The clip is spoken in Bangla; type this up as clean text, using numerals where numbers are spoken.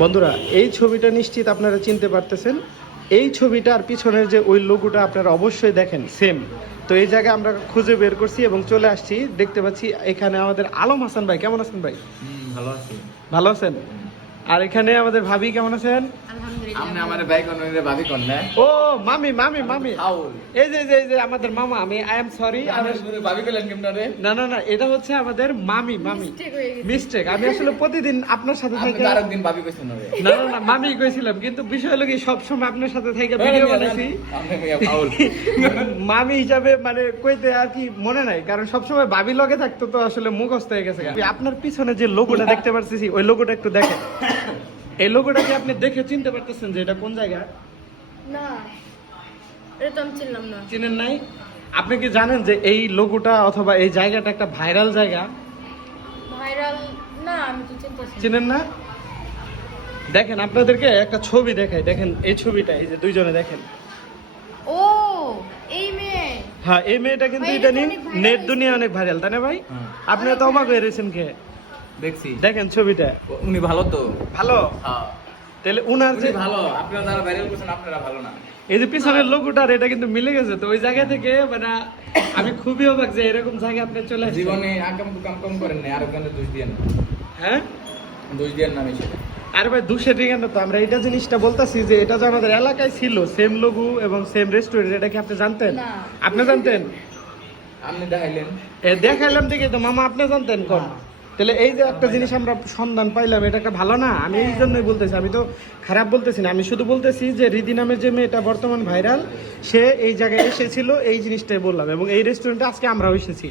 বন্ধুরা এই ছবিটা নিশ্চিত আপনারা চিনতে পারতেছেন। এই ছবিটার পিছনের যে ওই লোগোটা আপনারা অবশ্যই দেখেন সেম। তো এই জায়গায় আমরা খুঁজে বের করছি এবং চলে আসছি, দেখতে পাচ্ছি এখানে আমাদের আলম হাসান ভাই। কেমন আছেন ভাই? ভালো আছি। ভালো আছেন? আর এখানে আমাদের ভাবি কেমন আছেন? আপনি আমারে ভাই কোন রে ভাবি কোন না? ও মামি মামি মামি, আউল এই যে আমাদের মামা। আমি আই এম সরি, আমি ভাবি কইলেন কেমন রে? না না না, এটা হচ্ছে আমাদের মামি। মামি মিস্টেক। আমি আসলে প্রতিদিন আপনার সাথে আপনি থেকে আরেকদিন ভাবি কইছেন রে? না না না, মামি কইছিলাম, কিন্তু বিষয় হলো কি সব সময় আপনার সাথে থেকে ভিডিও বানাইছি। আপনি আউল মামি হিসাবে মানে কইতে আর কি মনে নাই, কারণ সবসময় ভাবি লগে থাকতো তো আসলে মুখস্থ হয়ে গেছে। আপনার পিছনে যে লোগোটা দেখতে পারতেছি ওই লোগোটা একটু দেখেন। এই লোগোটা কি আপনি দেখে চিনতে পারতেছেন যে এটা কোন জায়গা? না, এটা তো আমি চিনলাম না। চিনেন নাই? আপনি কি জানেন যে এই লোগোটা অথবা এই জায়গাটা একটা ভাইরাল জায়গা? ভাইরাল না, আমি তো চিনতেছি। চিনেন না? দেখেন আপনাদেরকে একটা ছবি দেখাই, দেখেন এই ছবিটা, এই যে দুইজনে দেখেন। ও এই মেয়ে। হ্যাঁ, এই মেয়েটা কিন্তু ভাই, এটা এটা তো অনেক viral নেট দুনিয়া অনেক ভাইরাল, তাই না ভাই? আপনি তো অবাক হয়ে রয়েছেন কে? দেখছি। দেখেন ছবিটা। উনি ভালো তো? ভালো? হ্যাঁ। তাহলে উনার যে উনি ভালো, আপনারা যারা ভাইরাল করছেন আপনারা ভালো না। এই যে পিছনের লোগোটা এটা কিন্তু মিলে গেছে। তো ওই জায়গা থেকে মানে আমি খুবই অবাক যে এরকম জায়গায় আপনি চলে আসছেন। জীবনে আকাম কুকাম কম করেন না, আর ওখানে দোষ দিয়েন না। হ্যাঁ, দোষ দিয়েন না আমি। আরে ভাই দুশের ঠিকানা তো আমরা এটা জিনিসটা বলতাছি যে এটা যে আমাদের এলাকায় ছিল সেম লোগো এবং সেম রেস্টুরেন্ট, এটা কি আপনি জানতেন? না। আপনি জানতেন? আপনি দেখাইলেন। দেখাইলাম দেখে তো মামা আপনি জানতেন কোন? তাহলে এই যে একটা জিনিস আমরা সন্ধান পাইলাম, এটা একটা ভালো না? আমি এই জন্যই বলতেছি, আমি তো খারাপ বলতেছি না, আমি শুধু বলতেছি যে রিদি নামের যে মেয়েটা বর্তমান ভাইরাল, সে এই জায়গায় এসেছিল, এই জিনিসটাই বললাম। এবং এই রেস্টুরেন্টে আজকে আমরাও এসেছি।